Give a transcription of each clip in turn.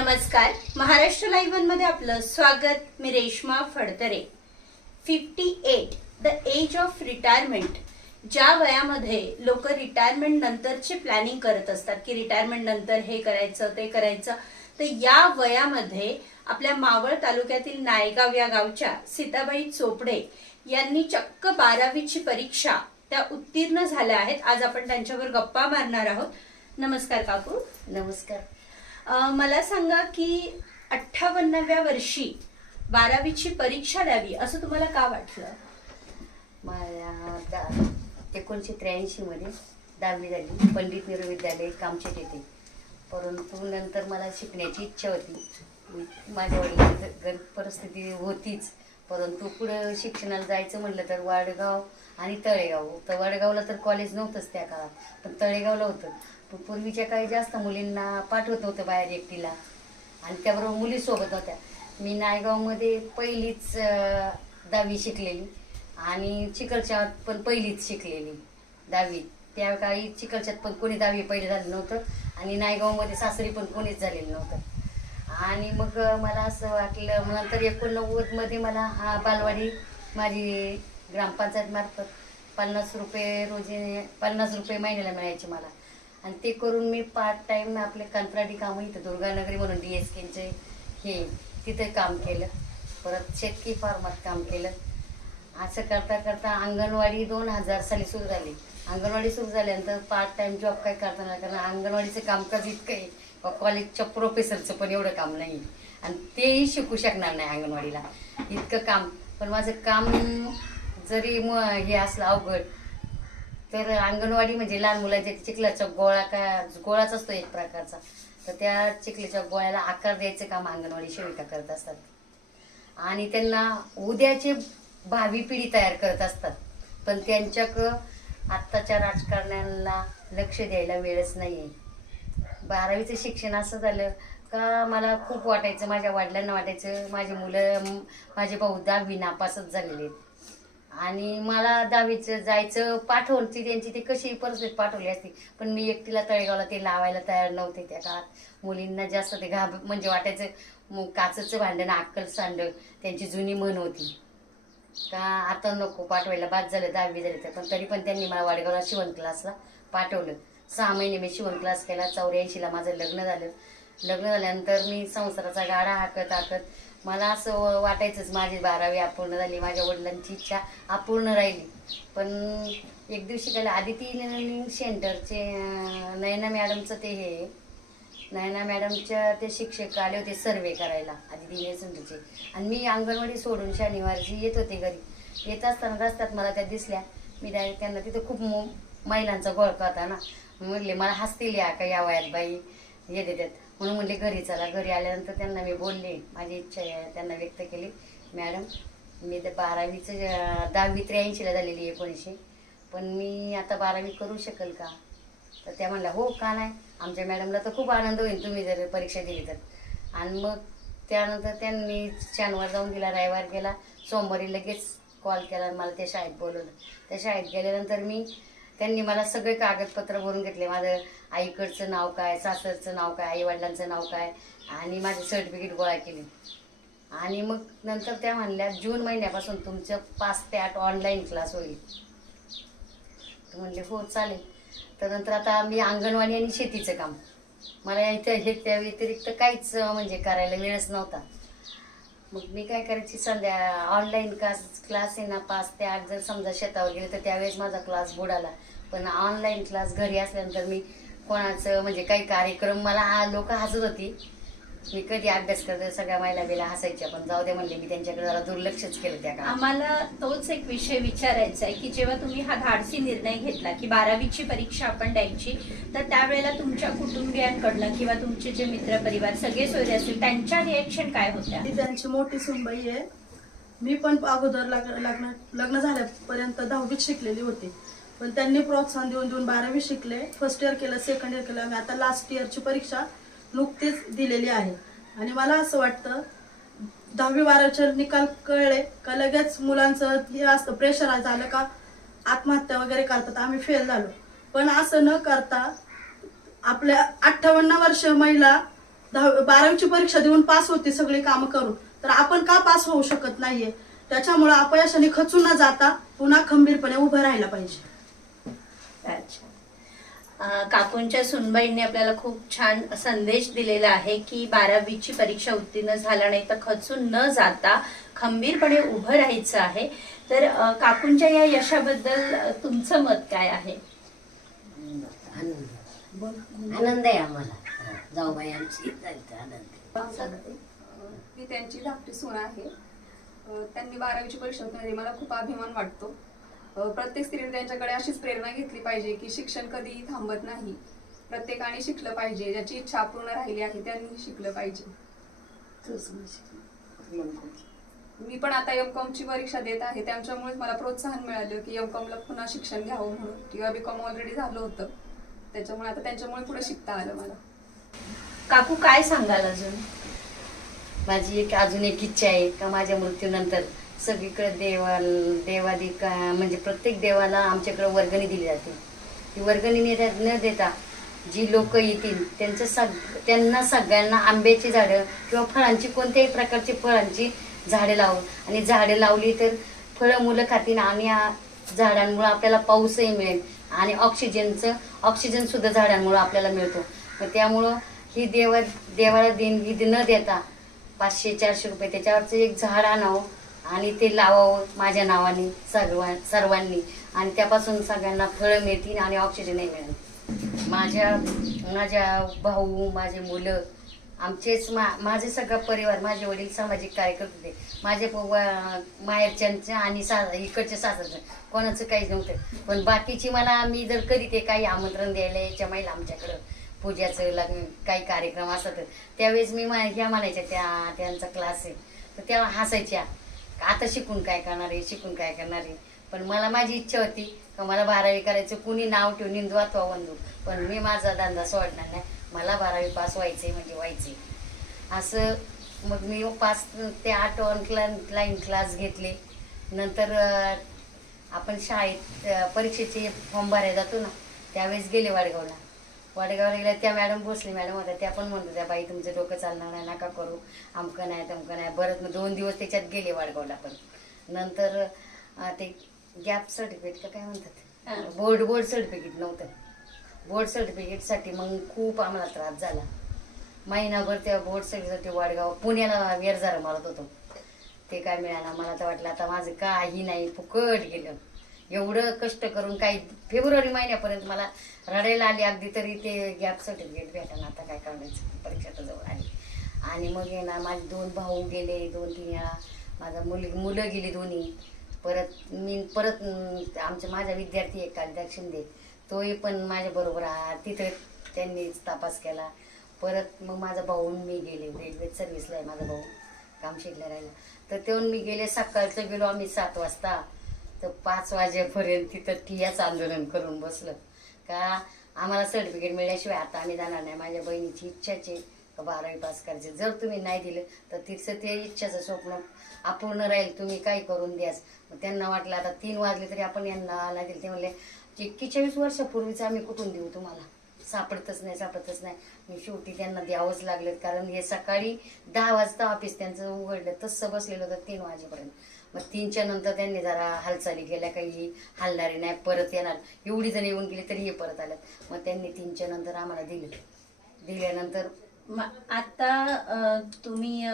नमस्कार. महाराष्ट्र लाईव्हमध्ये आपलं स्वागत. मी Reshma Phadtare. Fifty eight the age of retirement ज्या वयामध्ये लोक रिटायरमेंट नंतरचे प्लॅनिंग करत असतात की रिटायरमेंट नंतर हे करायचं ते करायचं तर या वयामध्ये आपल्या मावळ तालुक्यातील नायगाव या गावच्या सीताबाई चोपडे यांनी चक्क बारावीची परीक्षा त्या उत्तीर्ण झाल्या आहेत. आज आपण त्यांच्यावर गप्पा मारणार आहोत. नमस्कार काकू. नमस्कार. मला सांगा की अठ्ठावन्नाव्या वर्षी बारावीची परीक्षा द्यावी असं तुम्हाला का वाटलं? माझ्या दा एकोणीसशे त्र्याऐंशीमध्ये दहावी झाली. पंडित नेहरू विद्यालय कामशेत येते. परंतु नंतर मला शिकण्याची इच्छा होती. मी- माझ्या वडिलांची ग- परिस्थिती होतीच. परंतु पुढं शिक्षणाला जायचं म्हटलं तर वाडगाव आणि तळेगाव. तर वडगावला तर कॉलेज नव्हतंच त्या काळात. पण तळेगावला होतं. पण पूर्वीच्या काळी जास्त मुलींना पाठवत नव्हतं बाहेर एकटीला. आणि त्याबरोबर मुली सोबत होत्या. मी नायगावमध्ये पहिलीच दहावी शिकलेली. आणि चिखलच्यात पण पहिलीच शिकलेली दहावी. त्या काही चिखलच्यात पण कोणी दहावी पहिले झालं नव्हतं. आणि नायगावमध्ये सासरी पण कोणीच झालेलं नव्हतं. आणि मग मला असं वाटलं नंतर एकोणनव्वदमध्ये मला हा बालवाडी माझी ग्रामपंचायत मार्फत पन्नास रुपये रोजी पन्नास रुपये महिन्याला मिळायचे मला. आणि ते करून मी पार्ट टाइम आपले कंत्राटी कामं इथं दुर्गानगरी म्हणून डी एस केचे हे तिथे काम केलं. परत शेतकी फार्मात काम केलं. असं करता करता अंगणवाडी दोन हजार साली सुरू झाली. अंगणवाडी सुरू झाल्यानंतर पार्ट टाइम जॉब काय करता नाही कारण अंगणवाडीचं कामकाज इतकं आहे? कॉलेजच्या प्रोफेसरचं पण एवढं काम नाही. आणि तेही शिकू शकणार नाही अंगणवाडीला. इतकं काम. पण माझं काम जरी म हे असलं अवघड तर अंगणवाडी म्हणजे लहान मुलांच्या चिखलाचा गोळा का गोळाच असतो एक प्रकारचा. तर त्या चिखलीच्या गोळ्याला आकार द्यायचं काम अंगणवाडी सेविका करत असतात. आणि त्यांना उद्याचे भावी पिढी तयार करत असतात. पण त्यांच्याक आत्ताच्या राजकारण्यांना लक्ष द्यायला वेळच नाही आहे बारावीचं शिक्षण असं झालं का मला खूप वाटायचं माझ्या वडिलांना वाटायचं माझी मुलं माझे भाऊ दहावी नापासच झालेले आहेत. आणि मला दहावीचं जायचं पाठवून ती त्यांची ती कशी परिस्थिती पाठवली असती. पण मी एकटीला तळेगावला ते लावायला तयार नव्हते त्या काळात. मुलींना जास्त ते घाब म्हणजे वाटायचं काचचं भांडण अक्कल सांड त्यांची जुनी म्हण होती. का आता नको पाठवायला बाद झालं दहावी झाली तर. पण तरी पण त्यांनी मला वाडेगावला शिवण क्लासला पाठवलं. सहा महिने मी शिवण क्लास केला चौऱ्याऐंशीला माझं लग्न झालं. लग्न झाल्यानंतर मी संसाराचा गाडा हाकत हाकत मला असं वाटायचंच माझी बारावी अपूर्ण झाली माझ्या वडिलांची इच्छा अपूर्ण राहिली. पण एक दिवशी काय आदिती लर्निंग सेंटरचे नयना मॅडमचं ते हे नयना मॅडमच्या ते शिक्षक आले होते सर्वे करायला आदिती सेंटरचे आणि मी अंगणवाडी सोडून शनिवारची येत होते घरी. येत असताना रस्त्यात मला त्या दिसल्या. मी डायरेक्ट त्यांना तिथं खूप मो- महिलांचा गोळका होता ना. म्हटले मला हसतील या का या वयात बाई? हे देतात. म्हणून म्हणले घरी चला. घरी आल्यानंतर त्यांना मी बोलले. माझी इच्छा त्यांना व्यक्त केली. मॅडम मी तर बारावीचं दहावी त्र्याऐंशीला झालेली आहे एकोणीसशे पण मी आता बारावी करू शकेल का? तर त्या म्हणल्या हो का नाही? आमच्या मॅडमला तर खूप आनंद होईल तुम्ही जर परीक्षा दिली तर. आणि मग त्यानंतर त्यांनी शनिवार जाऊन गेला रविवार गेला. सोमवारी लगेच कॉल केला मला त्या शाळेत बोलवलं. त्या शाळेत गेल्यानंतर मी त्यांनी मला सगळे कागदपत्र भरून घेतले. माझं आईकडचं नाव काय सासरचं नाव काय आईवडिलांचं नाव काय आणि माझे सर्टिफिकेट गोळा केले. आणि मग नंतर त्या म्हणल्या जून महिन्यापासून तुमचं पाच ते आठ ऑनलाईन क्लास होईल. म्हणले हो चालेल. तर नंतर आता मी अंगणवाडी आणि शेतीचं काम. मला इथं हे त्या व्यतिरिक्त काहीच म्हणजे करायला वेळच नव्हता. मग मी काय करायची? संध्या ऑनलाईन क्लास क्लास आहे ना पाच ते आठ जर समजा शेतावर गेले तर त्यावेळेस माझा क्लास बुडाला पण ऑनलाईन क्लास घरी असल्यानंतर मी कोणाचं म्हणजे काही कार्यक्रम मला लोक हजर होती. मी कधी अभ्यास करते सगळ्या महिला बिला हसायच्या पण जाऊ दे म्हणले मी त्यांच्याकडे जरा दुर्लक्षच केलं त्या काळात. आम्हाला तोच एक विषय विचारायचा आहे की जेव्हा तुम्ही हा धाडसी निर्णय घेतला की बारावीची परीक्षा आपण द्यायची तर त्यावेळेला तुमच्या कुटुंबियांकडनं किंवा तुमचे जे मित्रपरिवार सगळे सोयरे असतील त्यांच्या रिएक्शन काय होत्या? ती त्यांची मोठी सुनबाई आहे. मी पण अगोदर लग्न लग्न लग्न झाल्यापर्यंत दहावीत शिकलेली होती. पण त्यांनी प्रोत्साहन देऊन देऊन बारावी शिकले. फर्स्ट इयर केलं सेकंड इयर केलं आणि आता लास्ट इयरची परीक्षा नुकतीच दिलेली आहे. आणि मला असं वाटतं दहावी बाराचे निकाल कळले का लगेच मुलांचं हे असतं प्रेशर झालं का आत्महत्या वगैरे करतात आम्ही फेल झालो. पण असं न करता आपल्या अठ्ठावन्न वर्ष महिला दहावी बारावीची परीक्षा देऊन पास होते सगळी कामं करून. तर आपण का पास होऊ शकत नाहीये? त्याच्यामुळे अपयशाने खचून न जाता पुन्हा खंबीरपणे उभं राहायला पाहिजे. अच्छा. काकूंच्या सुनबाईंनी आपल्याला खूप छान संदेश दिलेला आहे की बारावीची परीक्षा उत्तीर्ण झाला नाही तर खचून न जाता खंबीरपणे उभं राहायचं आहे. तर काकूंच्या या यशाबद्दल तुमचं मत काय आहे? आनंद. आनंद आहे आम्हाला. जाऊबाई आमची. आनंद. आहे. मी त्यांची धाकटी सून आहे. त्यांनी बारावीची परीक्षा उत्तीर्ण मला खूप अभिमान वाटतो. प्रत्येक स्त्रीने त्यांच्याकडे अशीच प्रेरणा घेतली पाहिजे की शिक्षण कधीही थांबत नाही. प्रत्येकाने शिकलं पाहिजे ज्याची इच्छा पूर्ण राहिली आहे त्यांनी शिकलं पाहिजे. मी पण आता एम ची परीक्षा देत आहे त्यांच्यामुळेच मला प्रोत्साहन मिळालं की एम ला पुन्हा शिक्षण घ्यावं म्हणून. किंवा बी कॉम ऑलरेडी झालं होतं. त्याच्यामुळे आता त्यांच्यामुळे पुढे शिकता आलं मला. काकू काय सांगाल अजून? माझी एक अजून एक इच्छा आहे का माझ्या मृत्यूनंतर? सगळीकडे देवा देवादी का म्हणजे प्रत्येक देवाला आमच्याकडे वर्गणी दिली जाते. ती वर्गणी न दे- न देता जी लोक येतील त्यांचं सग त्यांना सगळ्यांना आंब्याची झाडं किंवा फळांची कोणत्याही प्रकारची फळांची झाडे लावून आणि झाडे लावली तर फळं मुलं खातील आणि या आपल्याला पाऊसही मिळेल आणि ऑक्सिजनचं ऑक्सिजनसुद्धा झाडांमुळं आपल्याला मिळतो. मग त्यामुळं ही देवा देवाला देणगी न देता पाचशे चारशे रुपये त्याच्यावरचं एक झाड आणावं. आणि ते लावावं माझ्या नावाने सर्वां सर्वांनी. आणि त्यापासून सगळ्यांना फळं मिळतील आणि ऑक्सिजनही मिळेल. माझ्या माझ्या भाऊ माझे मुलं आमचेच मा माझे सगळा परिवार माझे वडील सामाजिक कार्यकर्ते होते. माझे प- माहेरच्यांचं आणि सा इकडचे सासरचं. कोणाचं काहीच नव्हतं. पण बाकीची मला मी जर कधी ते काही आमंत्रण द्यायला याच्या महिला आमच्याकडं पूजाचं लग्न काही कार्यक्रम असत त्यावेळेस मी मा- ह्या म्हणायच्या त्या त्यांचा क्लास आहे. तर त्या हसायच्या. आता शिकून काय करणार आहे शिकून काय करणार आहे? पण मला माझी इच्छा होती का मला बारावी करायचं कुणी नाव ठेवून निंदू अथवा वंदू. पण मी माझा धंदा सोडणार नाही. मला बारावी पास व्हायचे म्हणजे व्हायचे असं मग मी पाच ते आठ ऑनलाईन लाईन क्लास घेतले. नंतर आपण शाळेत परीक्षेचे फॉर्म भरायला जातो ना त्यावेळेस गेले वाडगावला. वाडगावला गेल्या त्या मॅडम भोसले मॅडम होत्या त्या पण म्हणत होत्या बाई तुमचं डोकं चालणार नाही नका करू अमकं नाही तमकं नाही. बरंच मग दोन दिवस त्याच्यात गेले वाडगावला पण. नंतर अं, ते गॅप सर्टिफिकेट का काय हा. म्हणतात बोर्ड बोर्ड सर्टिफिकेट नव्हतं. बोर्ड सर्टिफिकेटसाठी मग खूप आम्हाला त्रास झाला. महिनाभर त्या बोर्ड सर्टिफिकेटसाठी वाडगाव पुण्याला वेरझारा मारत होतो. ते काय मिळालं? मला तर वाटलं आता माझं काही नाही फुकट गेलं. एवढं कष्ट करून काही फेब्रुवारी महिन्यापर्यंत मला रडायला आली अगदी तरी ते गॅप सर्टिफिकेट भेटाना आता काय करायचं? परीक्षा तर जवळ आली. आणि मग आहे ना माझे दोन भाऊ गेले दोन तीन वेळा माझा मुल मुलं गेली दोन्ही. परत मी परत आमच्या माझा विद्यार्थी एक कालिदास शिंदे तोही पण माझ्याबरोबर आहा तिथं त्यांनी तपास केला. परत मग माझा भाऊ मी गेले रेल्वे सर्व्हिसला आहे माझा भाऊ काम शिकला राहिला. तर तेव्हा मी गेले सकाळचं गेलो आम्ही सात वाजता. तर पाच वाजेपर्यंत तिथं ठियाच आंदोलन करून बसलं. का आम्हाला सर्टिफिकेट मिळाल्याशिवाय आता आम्ही जाणार नाही. माझ्या बहिणीची इच्छाच आहे का बारावी पास करायचे. जर तुम्ही नाही दिलं तर तिचं ते इच्छाचं स्वप्न अपूर्ण राहील. तुम्ही काय करून द्यास मग त्यांना वाटलं आता तीन वाजले तरी आपण यांना नाही दिलं. ते म्हणले एक्केचाळीस वर्षापूर्वीचं आम्ही कुठून देऊ तुम्हाला? सापडतच नाही सापडतच नाही. मी शेवटी त्यांना द्यावंच लागलं. कारण हे सकाळी दहा वाजता ऑफिस त्यांचं उघडलं. तसं बसलेलं होतं तीन वाजेपर्यंत. मग तीनच्या नंतर त्यांनी जरा हालचाली केल्या काही हलणारे नाही परत येणार. एवढी जण येऊन गेली तरी हे परत आलं मग त्यांनी तीनच्या नंतर आम्हाला दिलं. दिल्यानंतर म- आता तुम्ही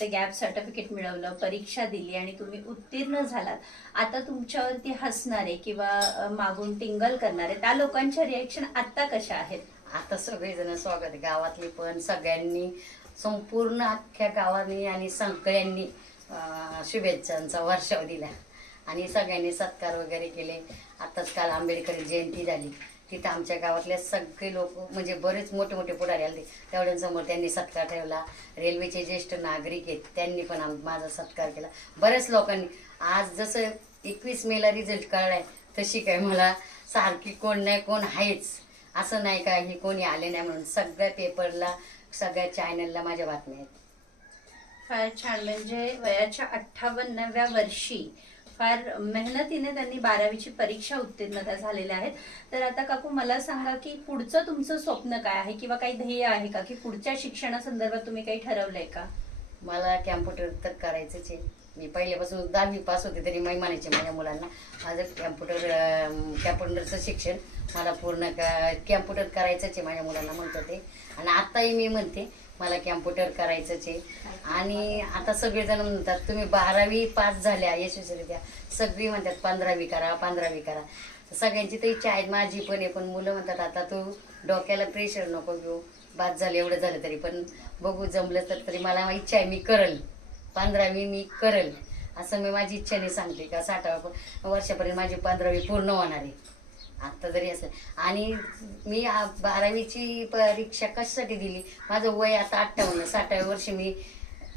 ते गॅप सर्टिफिकेट मिळवलं परीक्षा दिली आणि तुम्ही उत्तीर्ण झालात. आता तुमच्यावरती हसणारे किंवा मागून टिंगल करणारे त्या लोकांच्या रिएक्शन आता कशा आहेत? आता सगळेजण स्वागत. गावातली पण सगळ्यांनी संपूर्ण अख्ख्या गावाने आणि सगळ्यांनी शुभेच्छांचा वर्षाव दिला. आणि सगळ्यांनी सत्कार वगैरे केले. आताच काल आंबेडकर जयंती झाली. तिथं आमच्या गावातले सगळे लोक म्हणजे बरेच मोठे मोठे पुढारी आले तेवढ्यांसमोर त्यांनी सत्कार ठेवला. रेल्वेचे ज्येष्ठ नागरिक आहेत त्यांनी पण आम- माझा सत्कार केला. बऱ्याच लोकांनी आज जसं एकवीस मेला रिझल्ट कळलाय तशी काय मला सारखी कोण नाही कोण आहेच. असं नाही का हे कोणी आले नाही म्हणून सगळ्या पेपरला सगळ्या चॅनलला माझ्या बातम्या आहेत. फार छान. म्हणजे वयाच्या अठ्ठावन्नाव्या वर्षी फार मेहनतीने त्यांनी बारावीची परीक्षा उत्तीर्ण त्या झालेल्या आहेत. तर आता काकू मला सांगा की पुढचं तुमचं स्वप्न काय आहे किंवा काही ध्येय आहे का? की पुढच्या शिक्षणासंदर्भात तुम्ही काही ठरवलंय का? मला कॅम्प्युटर तर करायचंच आहे. मी पहिल्यापासून दहावी पास होते तरी मी म्हणायचे माझ्या मुलांना माझं कॅम्प्युटर कॅम्प्युटरचं शिक्षण मला पूर्ण कॅम्प्युटर करायचंच आहे माझ्या मुलांना म्हणत होते. आणि आत्ताही मी म्हणते मला कॅम्प्युटर करायचंच आहे. आणि आता सगळेजण म्हणतात तुम्ही बारावी पास झाल्या यशस्वीरित्या. सगळी म्हणतात पंधरावी करा पंधरावी करा. सगळ्यांची तर इच्छा आहे माझी पण आहे पण मुलं म्हणतात आता तू डोक्याला प्रेशर नको घेऊ. बाद झालं एवढं झालं तरी पण बघू जमलं तर तरी मला इच्छा आहे मी करल. पंधरावी मी करल. असं मी माझी इच्छाने सांगते का साठाव्या वर्षापर्यंत माझी पंधरावी पूर्ण होणार आहे. आत्ता जरी असेल आणि मी आ- बारावीची परीक्षा कशासाठी दिली? माझं वय आता अठ्ठावन्न साठाव्या वर्षी मी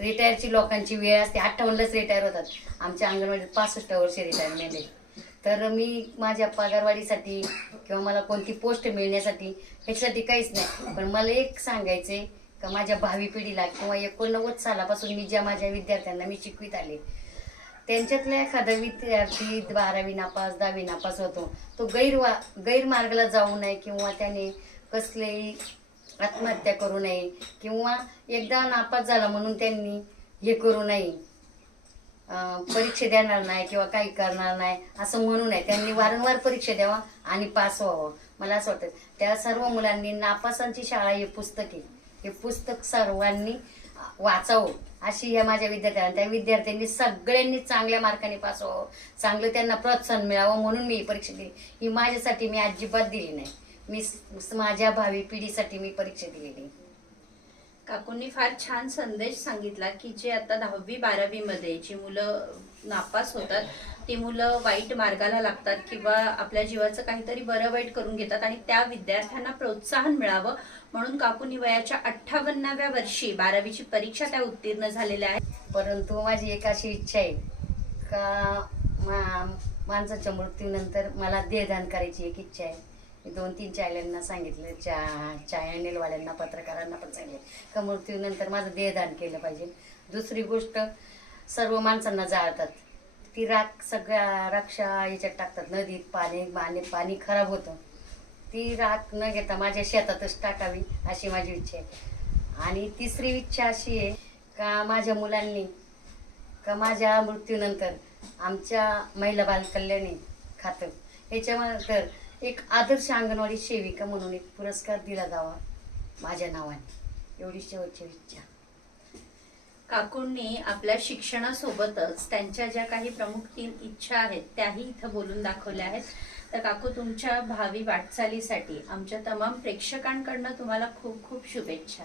रिटायरची लोकांची वेळ असते. अठ्ठावन्नलाच रिटायर होतात. आमच्या अंगणवाडीत पासष्ट वर्ष रिटायरमेंट आहे तर मी माझ्या पगारवाढीसाठी किंवा मला कोणती पोस्ट मिळण्यासाठी ह्याच्यासाठी काहीच नाही. पण मला एक सांगायचंय का माझ्या भावी पिढीला किंवा एकोणनव्वद सालापासून मी ज्या माझ्या विद्यार्थ्यांना मी शिकवित आले त्यांच्यातला एखादा विद्यार्थी बारावी नापास दहावी नापास होतो तो गैरवा गैरमार्गाला जाऊ नये किंवा त्याने कसलेही आत्महत्या करू नये किंवा एकदा नापास झाला म्हणून त्यांनी हे करू नये परीक्षा देणार नाही किंवा काही करणार नाही असं म्हणू नये. त्यांनी वारंवार परीक्षा द्यावा आणि पास व्हावं. मला असं वाटतं. त्या सर्व मुलांनी नापासांची शाळा हे पुस्तके हे पुस्तक सर्वांनी वाचावं. अशी या माझ्या विद्यार्थ्यांना त्या विद्यार्थ्यांनी सगळ्यांनी चांगल्या मार्काने पास व्हावं. चांगलं त्यांना प्रोत्साहन मिळावं म्हणून मी ही परीक्षा दिली. ही माझ्यासाठी मी अजिबात दिली नाही. मी माझ्या भावी पिढीसाठी मी परीक्षा दिलेली. काकूंनी फार छान संदेश सांगितला की जे आता दहावी बारावी मध्ये जी मुलं नापास होतात ती मुलं वाईट मार्गाला लागतात किंवा आपल्या जीवाचं काहीतरी बरं वाईट करून घेतात आणि त्या विद्यार्थ्यांना प्रोत्साहन मिळावं. म्हणून काकूंनी वयाच्या अठ्ठावन्नाव्या वर्षी बारावीची परीक्षा त्या उत्तीर्ण झालेल्या आहेत. परंतु माझी एक अशी इच्छा आहे का मा माणसाच्या मृत्यूनंतर मला देहदान करायची एक इच्छा आहे. दोन तीन चॅनलना सांगितलं. चा चॅनलवाल्यांना पत्रकारांना पण सांगितलं. का मृत्यूनंतर माझं देहदान केलं पाहिजे. दुसरी गोष्ट सर्व माणसांना जाळतात. ती राख सगळ्या राक्षा याच्यात टाकतात. नदीत पाणी पाणी पाणी खराब होतं. ती राख न घेता माझ्या शेतातच टाकावी अशी माझी इच्छा आहे. आणि तिसरी इच्छा अशी आहे का माझ्या मुलांनी का माझ्या मृत्यूनंतर आमच्या महिला बालकल्याणी खातं. खातं तर एक आदर्श अंगणवाडी सेविका म्हणून एक पुरस्कार दिला जावा. माझ्या नावाने. एवढी शेवटची इच्छा. काकूंनी आपल्या शिक्षणासोबतच त्यांच्या ज्या काही प्रमुख तीन इच्छा आहेत त्याही इथं बोलून दाखवल्या आहेत. तर काकू तुमच्या भावी वाटचालीसाठी आमच्या तमाम प्रेक्षकांकडनं तुम्हाला खूप खूप शुभेच्छा.